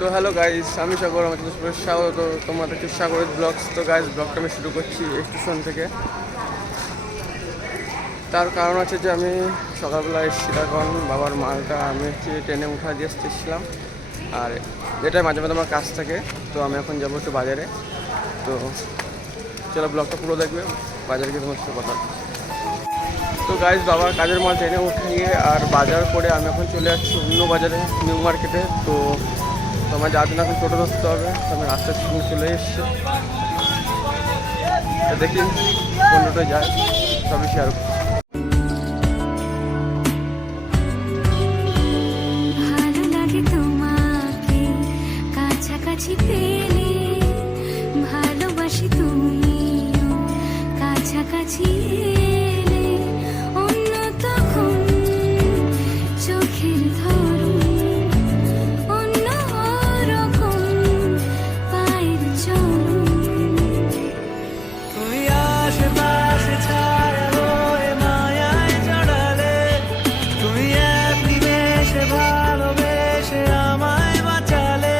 তো hello guys, আমি সাগর, আমাদের স্বাগত তোমাদের হচ্ছে সাগরের ব্লগস। তো গাইস, ব্লগটা আমি শুরু করছি স্টেশন থেকে। তার কারণ আছে যে আমি সকালবেলা এসেছি, তখন বাবার মালটা আমি হচ্ছে ট্রেনে উঠা দিয়ে এসেছিলাম। আর এটাই মাঝে মাঝে আমার কাজ থাকে। তো আমি এখন যাবো একটু বাজারে। তো চলো ব্লগটা পুরো দেখবে, বাজারে গিয়ে তোমার সাথে কথা। তো গাইস, বাবার কাজের মাল ট্রেনে উঠিয়ে আর বাজার করে আমি এখন চলে যাচ্ছি অন্য বাজারে, নিউ মার্কেটে। তো আমার যার জন্য এখন টোটো ধরতে হবে। তো আমি রাস্তার সামনে চলে এসেছি। তো দেখি কোন টোটো যায়, সবই শেয়ার। ভালো লাগে তোমাকে কাছাকাছি পেলে, ভালোবাসি তুমিও কাছাকাছি এলে, অন্য তখন চোখের ধরন অন্য রকম পায়ের চলন। তুমি আশেপাশে ছায়া হয়ে মায়ায় জড়ালে, তুমি এক নিমেষে ভালোবেসে আমায় বাঁচালে,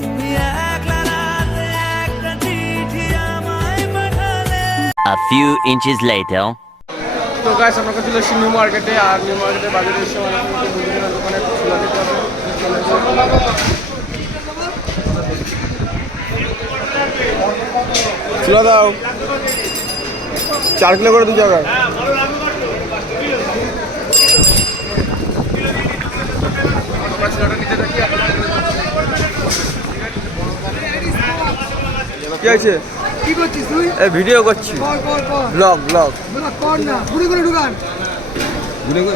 তুমি একলা রাতে একটা চিঠি আমায় পাঠালে। A few inches later. তো গাইস, আমরা চলে এসেছি নিউ মার্কেটে। আর নিউ মার্কেটে বাজারে এসে অনেক মুদিখানার দোকানে খোলা দিতে হবে। চলে দাও 4 কিলো করে 2 জায়গায়। কি আছে? কি করছিস তুই? এই ভিডিও করছি, কর কর কর ব্লগ ব্লগ। বলা কর না, ঘুরে ঘুরে ঢুকান।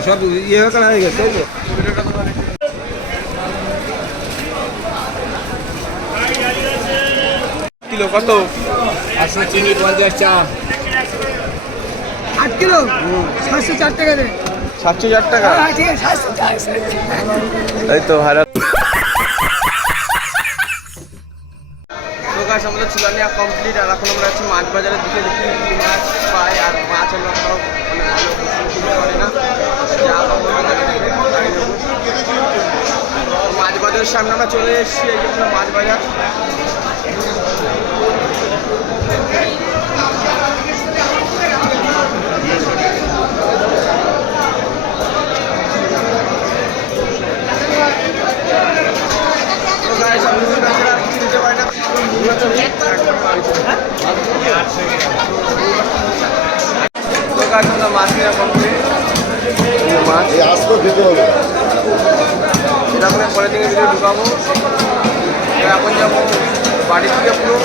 সব ইয়ে হয়ে গেছে, তাই তো? কিলো কত? 500 চিনি 50 চা। 8 কিলো 704 টাকা দে। 704 টাকা। হ্যাঁ ঠিক আছে, 704। এই তো ভালো। তো গাইস, আমাদের চুলানিয়া কমপ্লিট। আর এখন আমরা আছি মাছ বাজারের দিকে। দেখি কি মাছ পাই। আর মাছ আমরা খাও মানে ভালো কিনতে পারি না, যা পাবো আগে নেবো। মাছ বাজারের সামনে আমরা চলে এসেছি। এই যে মাছ বাজার। তো গাইস, আমি কিছু নিতে পারি না। তো গাইস, আমরা মাছ নেওয়া কমপ্লিট। মাছ আসবো দিতে হবে। এটা আমরা পরের দিকে ভিডিও ঢুকাবো। তো এখন যাবো বাড়ি থেকে পুরো।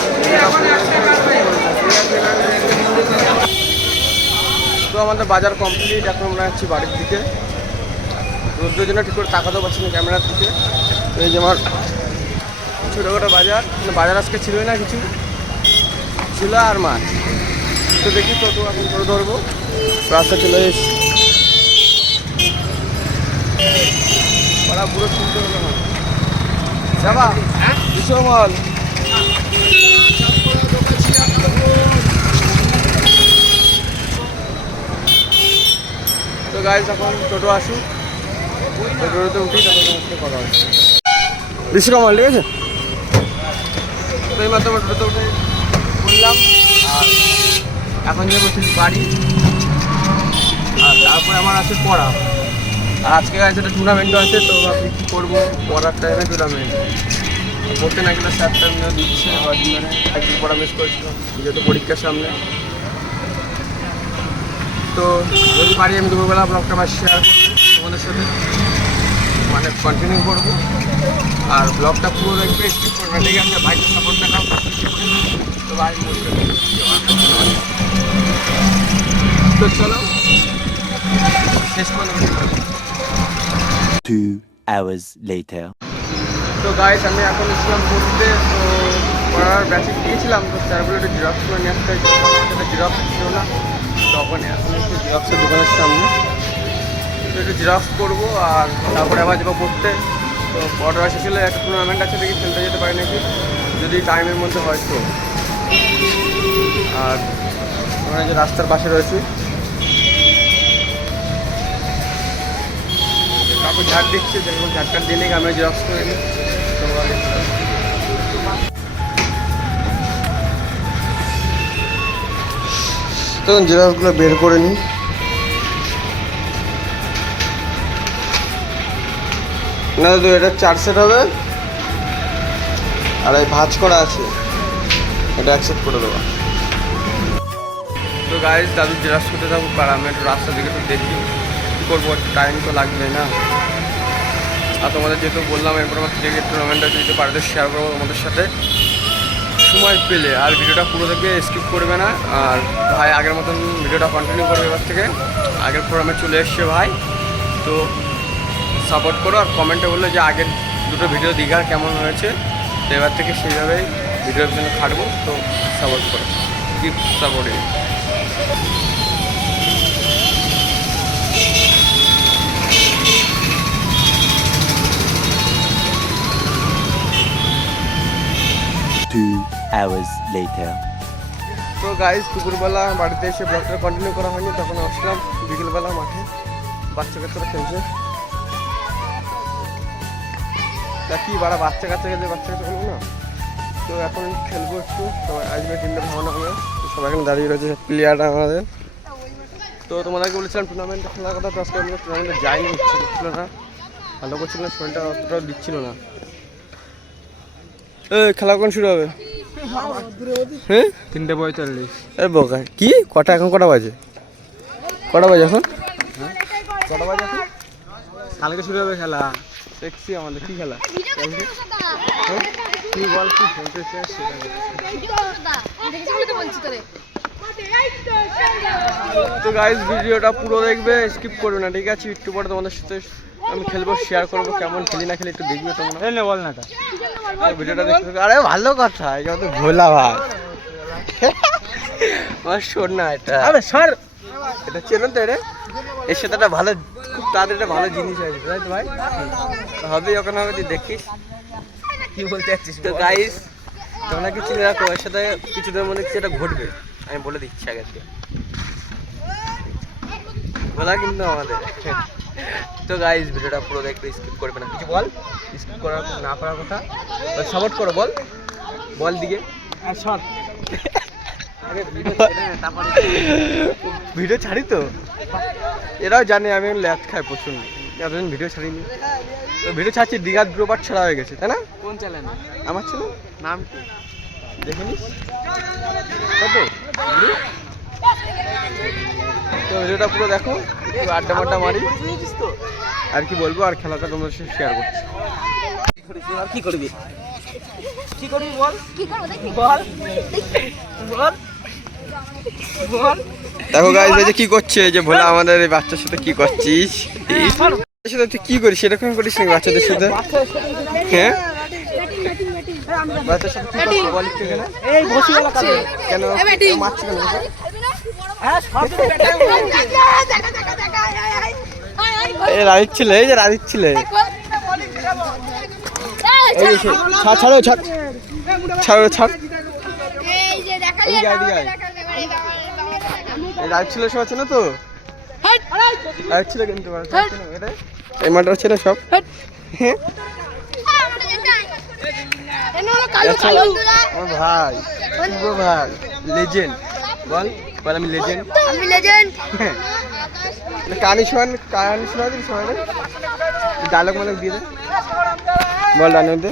তো আমাদের বাজার কমপ্লিট। এখন আমরা যাচ্ছি বাড়ির দিকে। রোদ্রের জন্য ঠিক করে তাকাতেও পারছি না ক্যামেরার দিকে। তো এই যে আমার ছোটোখাটো বাজার, মানে বাজার আজকে ছিলই না, কিছু ছিল আর মাছ। তো দেখি টোটো, এখন টোটো ধরবো। রাস্তা চলে এসছি। পুরো শুনতে হলো না যাবা বিশ্বমল। তো গাইস, এখন টোটো আসুক, টোটোতে উঠি, তারপর তোমার কথা হচ্ছে। বিশ্বকমল, ঠিক আছে? তো এই মাত্র টোটোতে উঠে বললাম। আর এখন যাবো ঠিক বাড়ি। আর তারপরে আমার আছে পড়া। আর আজকে আছে একটা টুর্নামেন্টও আছে। তো আপনি কী করবো, পড়ার টাইমে টুর্নামেন্ট পড়তে না গেলে স্যার টাইমে দিচ্ছে। কদিন ধরে একদিন পড়া মিস করেছিলাম, যেহেতু পরীক্ষার সামনে। তো যদি পারি আমি দুপুরবেলা ব্লগটা আবার শেয়ার করবো তোমাদের সাথে, মানে কন্টিনিউ করবো। আর ব্লগটা পুরো দেখবে, স্কিপ করবে, ঠিক আছে? ভাইকে সাপোর্ট দেখাও। তো ভাই তো চলো শেষ পর্যন্ত। 2 hours later. তো গাইস, আমি এখন ছিলাম পড়তে। তো পড়ার ব্যাচে গিয়েছিলাম। তো স্যারগুলো একটু জিরক্স করে নিয়ে আসতে হয়েছে, একটা জিরক্স ছিল না। তখন এখন একটু জিরক্সের দোকানের সামনে তো একটু জিরক্স করবো। আর তারপরে আবার যাবো পড়তে। তো পড়া শেষ হলে একটা টুর্নামেন্ট আছে, দেখি খেলতে যেতে পারি নাকি, যদি টাইমের মধ্যে হয় তো। আর আমরা যে রাস্তার পাশে রয়েছি, কাকু ঝাড় দিচ্ছে, যেমন ঝাড়টার দিলে আমি জেরক্স করে নিই। তখন জেরক্সগুলো বের করে নিই। না দাদু এটা 4 সেট হবে, আর এই ভাঁজ করা আছে এটা অ্যাকসেপ্ট করে দেবো। তো গাইজ দাদু জেরক্স করতে যাবো, আর আমি একটু রাস্তা দিকে একটু দেখি কী করবো, টাইম তো লাগবে না। আর তোমাদের যেহেতু বললাম এরপর আমার ক্রিকেট টুর্নামেন্টটা যদি পারে শেয়ার করবো তোমাদের সাথে সময় পেলে। আর ভিডিওটা পুরো থেকে স্কিপ করবে না। আর ভাই আগের মতন ভিডিওটা কন্টিনিউ করবে এবার থেকে, আগের প্রোগ্রামে চলে এসছে ভাই। তো সাপোর্ট করো, আর কমেন্টে বললো যে আগের দুটো ভিডিও দীঘার কেমন হয়েছে, তো এবার থেকে সেইভাবেই ভিডিওর জন্য খাটবো। তো সাপোর্ট করো, কিপ সাপোর্টিং। 2 hours later. তো গাইজ দুপুরবেলা বাড়িতে এসে ব্লগটা কন্টিনিউ করা হয়নি, তখন আসলাম বিকেলবেলা মাঠে, বাচ্চা কাচ্চারা খেলছে। তা কি বাড়া বাচ্চা কাচ্চা খেলছে, বাচ্চা কাচ্চা খেলবো না? তো এখন খেলবো একটু, সবাই আসবে, টিমটা ভাঙানো হবে। সবাই এখানে দাঁড়িয়ে রয়েছে প্লেয়াররা আমাদের। তো তোমাদেরকে বলেছিলাম টুর্নামেন্টে খেলার কথা, তো আজকে আমরা টুর্নামেন্টে যাইনি, ইচ্ছে করছিল না, ভালো করছিল না, শরীরটা অতটাও দিচ্ছিল না। খেলা কখন শুরু হবে? হ্যাঁ 3:45। এ বোকা কি কটা এখন, কটা বাজে এখন? কটা বাজে এখন? কালকে শুরু হবে খেলা। দেখছি আমাদের কি খেলা, কি বল কি খেলতে চাস সেটা তো গাইজ ভিডিওটা পুরো দেখবে, স্কিপ করবে না, ঠিক আছে? একটু পরে তোমাদের সাথে আমি খেলবো, শেয়ার করবো কেমন খেলি না খেলি একটু দেখবে তোমরা। বল না ভিডিওটা দেখতে থাকো। আরে ভালো কথা, এটা তো ভোলা ভাই আমার শোন না, এটা আরে সর, এটা চেনো তো রে, এর সাথে একটা ভালো, খুব তাড়াতাড়ি একটা ভালো জিনিস হয়েছে, তাই তো ভাই? হবে ওখানে হবে, তুই দেখিস কি বলতে চাচ্ছিস? তো গাইস তোমরা কি চিনে রাখো, এর সাথে কিছুদের মধ্যে কিছু একটা ঘটবে, আমি বলে দিচ্ছি আগে থেকে, বলা কিন্তু আমাদের। তো গাইস ভিডিওটা পুরো দেখবে, স্কিপ করবে না। কিছু বল, স্কিপ করার না করার কথা সাপোর্ট করো, বল বল দিকে আর সর। ভিডিও ছাড়ি তো, এরাও জানে আমি ল্যাথ খাই প্রচুর, এতদিন ভিডিও ছাড়িনি। তো ভিডিও ছাড়ছি, দীঘার গ্রুপার ছাড়া হয়ে গেছে, তাই না? কোন চ্যানেল? আমার ছিল নাম কি? দেখে নিস কত। তো ভিডিওটা পুরো দেখো, একটু আড্ডা মাড্ডা মারি, আর কি বলবো, আর খেলাটা তোমাদের সাথে শেয়ার করছি। আর কি করবি? কি করবি বল? বল বল বল। দেখো গাইস এই যে কি করছে, এই যে ভোলা আমাদের এই বাচ্চার সাথে কি করছিস, এর সাথে তুই কি করিস, সেরকম করিস না বাচ্চাদের সাথে? হ্যাঁ বাচ্চার সাথে কি করছিস বল একটু, কেন এই বসি গেল কাছে। কেন মারছিস কেন? হ্যাঁ সব এই রাজিক ছিল, এই যে রাজিক ছিল, এই যে ছাড় ছাড়ো ছাড় ছাড়ো ছাড়, এই গাড়ি গাড়ি এই রাজিক ছিল সব আছে না? তো রাজিক ছিল কিন্তু এই মাঠটা ছিল সব। হ্যাঁ আমার ভাই শুভ ভাই লেজেন্ড, বল বল আমি লেজেন্ড। কাহানি শোনা দিবি সবাই, ডায়লগ মানে দিয়ে দে, বল ডায়লগ দে,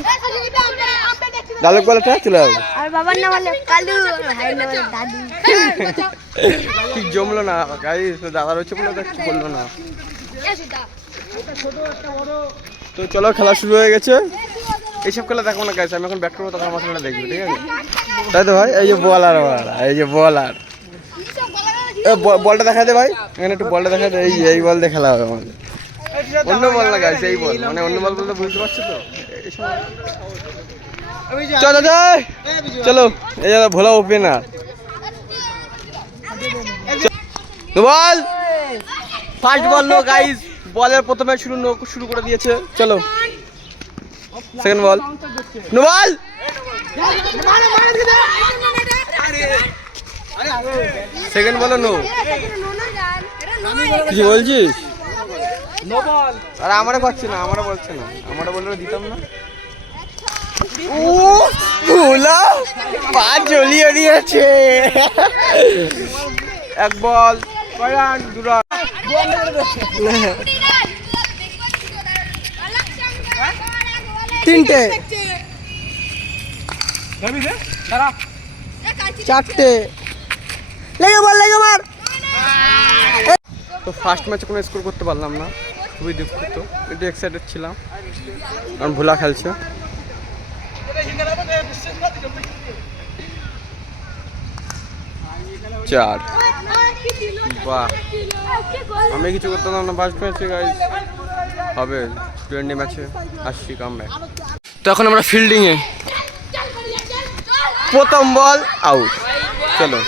ডায়লগ বলে চলে যাবো। আর বাবার নাম হলো কালু, ভাইয়ের নাম হলো দাদু। ঠিক জমলো না গাইস, দাদা রয়েছে বলে তো কিছু বললো না। তো চলো খেলা শুরু হয়ে গেছে, এইসব খেলা দেখো না গাইস, আমি এখন ব্যাট করবো, তখন আমার খেলা দেখবো, ঠিক আছে? তাই তো ভাই, এই যে বলার, এই যে বলার, বলটা দেখা দে ভাই, এখানে একটু বলটা দেখা দে, এই বল দিয়ে খেলা হবে আমাদের, অন্য বল না গাইস, এই বল, মানে অন্য বল বলতে বুঝতে পারছো তো? চলো চলো, এই যে Bhola opener, ball first ball no guys, বলের প্রথমে শুরু করে দিয়েছে। চলো second ball, no ball, second ball no. কিছু বলছিস? No ball. আরে আমারে পাচ্ছি না, আমারে বলছে না, আমারে বললে দিতাম না। ও ভোলা পা জ্বলিয়ে দিয়েছে। এক বল, কয় রান? 2 রান। তিনটে, চারটে, লেগে বল, লেগে মার। তো ফার্স্ট ম্যাচে কোনো স্কোর করতে পারলাম না, খুবই দুঃখিত। একটু এক্সাইটেড ছিলাম কারণ ভোলা খেলছে। 4। বাহ, আমি কিছু করতে পারলাম না ফার্স্ট ম্যাচে গাইস। হবে 20 ম্যাচে আসছি কামব্যাক। তো এখন আমরা ফিল্ডিংয়ে। প্রথম বল আউট। চলো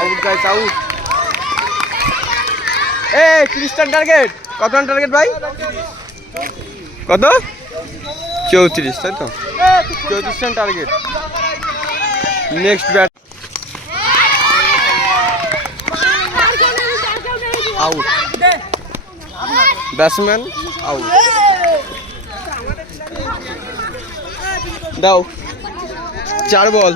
out guys, out. 30 run target. কত রান টার্গেট ভাই? কত? 34, তাই তো? 34 run target. Next bat out. Batsman out. দাও 4 বল।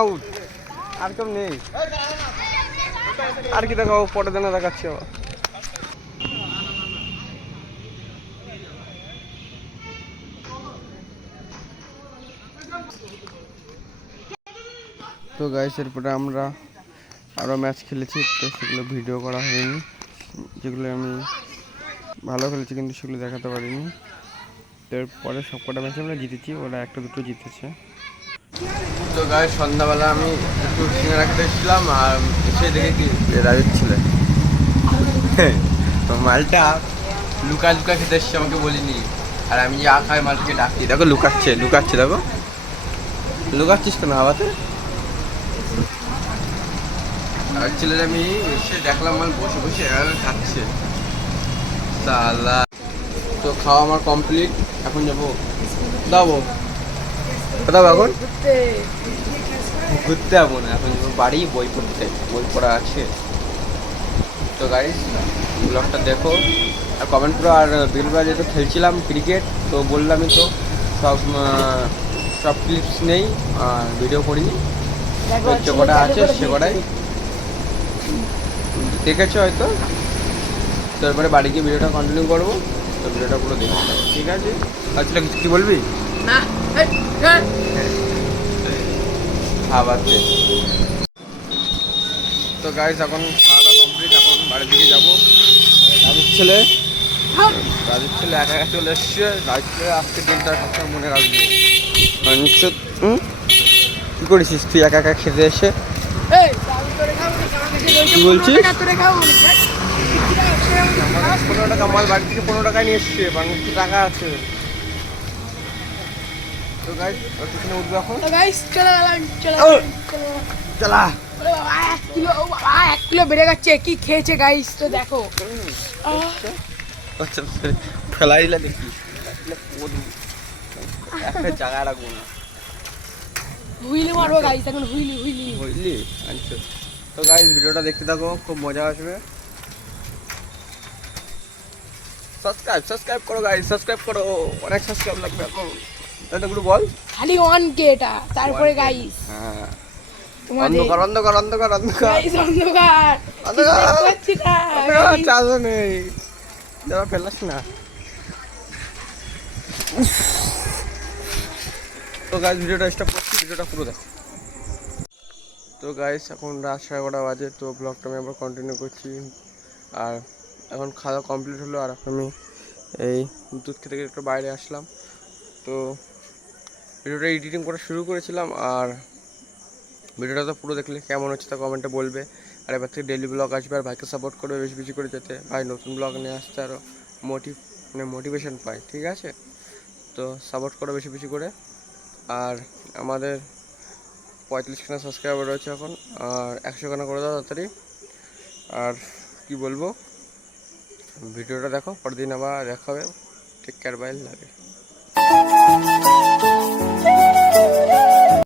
আউট। আর কেউ নেই। আর কি দেখাও, পরে দিনে দেখাচ্ছি আবার। তো গাইস এরপরে আমরা আরও ম্যাচ খেলেছি, তো সেগুলো ভিডিও করা হয়নি। যেগুলো আমি ভালো খেলেছি কিন্তু সেগুলো দেখাতে পারিনি। এরপরে সবকটা ম্যাচে আমরা জিতেছি, ওরা 1-2 জিতেছে। তো গাইস সন্ধ্যাবেলা আমি একটু সিঙ্গারা খেতে এসেছিলাম, আর এসে দেখে কি রাজের ছেলে তো মালটা লুকা লুকা খেতে এসছে, আমাকে বলিনি। আর আমি যে আঁকায় মালটাকে ডাকি, দেখো লুকাচ্ছে লুকাচ্ছে, দেখো লুকাচ্ছিস কেন হাওয়াতে? আর ছেলের আমি এসে দেখলাম মাল বসে বসে খাচ্ছে সালা। তো খাওয়া আমার কমপ্লিট, এখন যাবো। দাও কোথাও এখন ঘুরতে যাবো না, এখন যাবো বাড়ি বই পড়তে, বই পড়া আছে। তো গাইস ব্লগটা দেখো আর কমেন্ট করো। আর বিকেলবেলা যেহেতু খেলছিলাম ক্রিকেট, তো বললামই তো সব ক্লিপস নেই আর ভিডিও করিনি, যে কটা আছে সে কটাই দেখেছো হয়তো। তো এরপরে বাড়ি গিয়ে ভিডিওটা কন্টিনিউ করবো, তো ভিডিওটা পুরো দেখতে হবে, ঠিক আছে? আসলে কিছু কি বলবি? না খাবারতে। তো গাইস এখন খাওয়া দাওয়া কমপ্লিট, এখন বাড়ির দিকে যাবো। রাজের ছেলে একা একা চলে এসছে। রাজের ছেলে আজকে দিনটা সবসময় মনে রাখবো। কি করেছিস তুই একা একা খেতে এসে? কি বলছিস? 15 টাকা মাল বাড়ি থেকে 15 টাকায় নিয়ে এসছে, বাংলাদেশ টাকা আছে। তো গাইস ওখানে উঠবো এখন। তো গাইস চলে চলা। 1 কিলো বেড়ে গেছে। কি খেয়েছে গাইস তো দেখো। আচ্ছা ফেলাই দিলা দেখি, একটা জায়গা রাখবো না। হুইলি মারবো গাইস এখন, হুইলি বুঝলি? আচ্ছা তো গাইস ভিডিওটা দেখতে থাকো, খুব মজা আসবে। সাবস্ক্রাইব করো গাইস, সাবস্ক্রাইব করো, অনেক সাবস্ক্রাইব লাগবে এখন। এটা গুলো বল খালি 1K এটা, তারপরে গাইস হ্যাঁ তোমাদের অন্ধকার গাইস অন্ধকার দেখতে পাচ্ছি না চালু নেই, যারা ফেলাস না। তো গাইস ভিডিওটা স্টপ করছি, ভিডিওটা পুরো দেখো। তো গাইস এখন রাত 11:30 বাজে, তো ব্লগটা আমি আবার কন্টিনিউ করছি। আর এখন খাওয়া কমপ্লিট হলো, আর এখন আমি এই দুধ খেতে একটু বাইরে আসলাম। তো ভিডিওটা এডিটিং করা শুরু করেছিলাম, আর ভিডিওটা তো পুরো দেখলে কেমন হচ্ছে তা কমেন্টে বলবে। আর এবার থেকে ডেইলি ব্লগ আসবে, আর ভাইকে সাপোর্ট করবে বেশি বেশি করে, যাতে ভাই নতুন ব্লগ নিয়ে আসতে আরও মোটিভেশন পায়, ঠিক আছে? তো সাপোর্ট করো বেশি বেশি করে। আর আমাদের 45খানা সাবস্ক্রাইবার রয়েছে এখন, আর 100খানা করে দাও তাড়াতাড়ি। আর কি বলবো, ভিডিওটা দেখো, পরের দিন আবার দেখা হবে, take care bye, love you.